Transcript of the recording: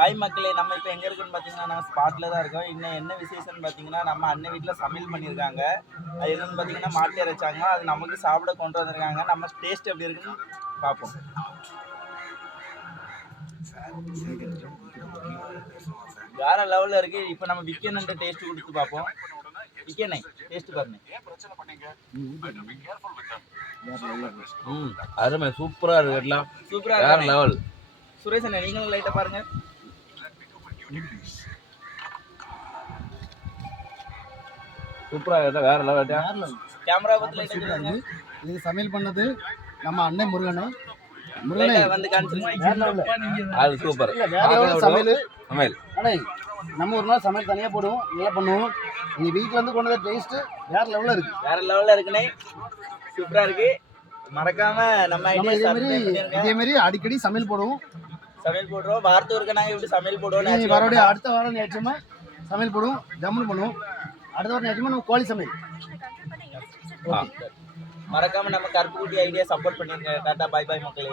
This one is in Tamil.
ஹாய் மக்களே, நம்ம இப்போ எங்கே இருக்குன்னு பார்த்தீங்கன்னா நம்ம ஸ்பாட்டில் தான் இருக்கோம். இன்னும் என்ன விசேஷம்னு பார்த்தீங்கன்னா நம்ம அண்ணன் வீட்டில் சமையல் பண்ணியிருக்காங்க. அது என்னென்னு பார்த்தீங்கன்னா மாட்டு இறைச்சாங்க. அது நமக்கு சாப்பிட கொண்டு வந்திருக்காங்க. நம்ம டேஸ்ட் எப்படி இருக்குன்னு பார்ப்போம். வேற லெவலில் இருக்குது. இப்போ நம்ம விக்கெண்ட்டு டேஸ்ட் கொடுத்து பார்ப்போம். விக்கெண்ணை டேஸ்ட் பாருங்க. அருமை, சூப்பராக இருக்கு. எல்லாம் சூப்பராக வேற லெவல். சுரேஷ் அண்ணா நீங்களும் லைட்டாக பாருங்க. சூப்பராக இருக்கா, வேற லெவல். கேமரா பத்தி இது சமையல் பண்ணது நம்ம அண்ணன் முருகனை வந்து காமிச்சிருங்க. அது சூப்பர் சமையல் சமையல். ஆனால் நம்ம ஒரு நாள் சமையல் தனியாக போடுவோம், நல்லா பண்ணுவோம். நீங்கள் வீட்டில் இருந்து கொண்டு வந்த டேஸ்ட்டு வேற லெவலில் இருக்கு. வேற லெவலில் இருக்குண்ணே, சூப்பராக இருக்கு. மறக்காம நம்ம இதே மாதிரி அடிக்கடி சமையல் போடுவோம். சமையல் போடுறோம். வாரத்து ஒருக்க நாங்கள் எப்படி சமையல் போடுவோம். மறுபடியும் அடுத்த வாரம் நேற்றுமா சமையல் போடுவோம், ஜம்முன்னு பண்ணுவோம். அடுத்த வாரம் நேற்றுமா நம்ம கோழி சமையல். மறக்காம நம்ம கருப்புக்குட்டி ஐடியா சப்போர்ட் பண்ணிருங்க. டாடா, பாய் பாய் மக்களே.